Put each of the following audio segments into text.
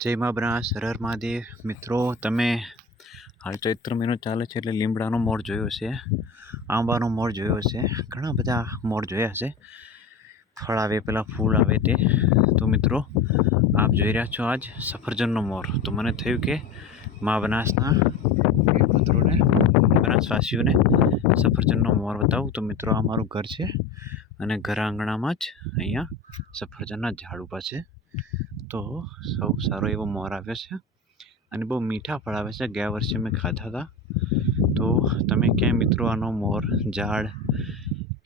જય મા બ્રાસ, હર મહાદેવ. મિત્રો, તમે હાલ ચૈત્ર મહિનો ચાલે છે એટલે લીમડાનો મોર જોયો છે, આંબાનો મોર જોયો છે, ઘણા બધા મોર જોયા છે. ફળ આવે, પેલા ફૂલ આવે તે. તો મિત્રો, આપ જોઈ રહ્યા છો આજ સફરજનનો મોર. તો મને થયું કે મા બનાસના મિત્રોને, બનાસવાસીઓને સફરજનનો મોર બતાવું. તો મિત્રો, આ મારું ઘર છે અને ઘર આંગણામાં જ અહીંયા સફરજનના ઝાડ ઊભા છે. તો સૌ સારો એવો મોર આવ્યો છે અને બહુ મીઠા ફળ આવે છે. ગયા વર્ષે મેં ખાધા હતા. તો તમે ક્યાંય મિત્રો આનો મોર, ઝાડ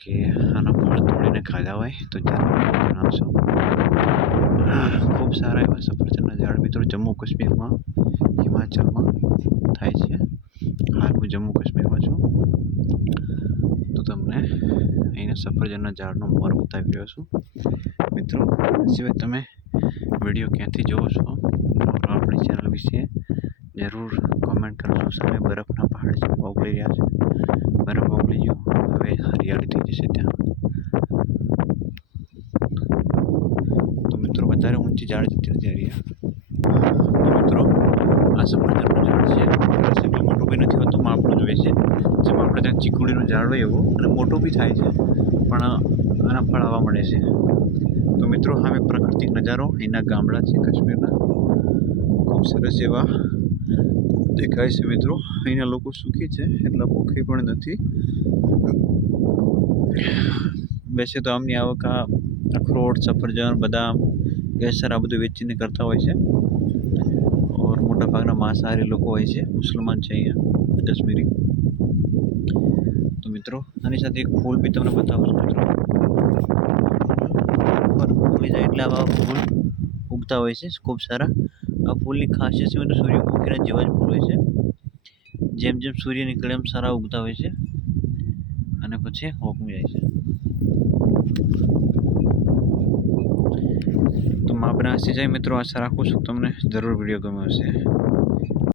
કે આના ફળ તોડીને ખાધા હોય તો જણાવશો. ખૂબ સારા એવા સફરજનના ઝાડ મિત્રો જમ્મુ કાશ્મીરમાં, હિમાચલમાં થાય છે. હાલ હું જમ્મુ કાશ્મીરમાં છું. તો તમને અહીંના સફરજનના ઝાડનો મોર બતાવી રહ્યો છું. મિત્રો, સિવાય તમે વીડિયો ક્યાંથી જોવો છો? તો આપણી ચેનલ વિશે જરૂર કોમેન્ટ કરજો. સામે બરફના પહાડ છે ઓગળી રહ્યા છે. બરફ ઓગળી ગયો. હવે હરિયાળી થઈ જશે ત્યાં. તો મિત્રો, વધારે ઊંચી ઝાડ જતી નથી હરિયા મિત્રો, આ સફરજનનું ઝાડ છે. એટલું મોટું બી નથી હોતું માપનું જોઈએ છે. જેમાં આપણે ત્યાં ચીકુડીનું ઝાડ હોય એવું, અને મોટું બી થાય છે. પણ આના ફળ આવવા મળે છે. તો મિત્રો હવે પ્રાકૃતિક નજારો અહીંના ગામડા છે, કાશ્મીરના. ખૂબ સરસ એવા દેખાય છે મિત્રો. અહીંના લોકો સુખી છે, એટલા ભૂખી પણ નથી. વૈસે તો આમની આવક આ અખરોટ સફરજન બદામ કેસર આ બધું વેચીને કરતા હોય છે. ઓર મોટાભાગના માંસાહારી લોકો હોય છે, મુસલમાન છે અહીંયા, કાશ્મીરી. મિત્રો. આની સાથે એક ફૂલ બી તમને બતાવું છું મિત્રો. ઉગી જાય એટલે આવા ફૂલ ઉગતા હોય છે, ખૂબ સારા. આ ફૂલની ખાસિયત છે સૂર્ય સૂર્યમુખીના જેવા જ ફૂલ હોય છે. જેમ જેમ સૂર્ય નીકળે એમ સારા ઉગતા હોય છે. અને પછી હોકમી જાય છે. તો મા બનાસી જાય મિત્રો, આશા રાખું છું તમને જરૂર વીડિયો ગમ્યો હશે.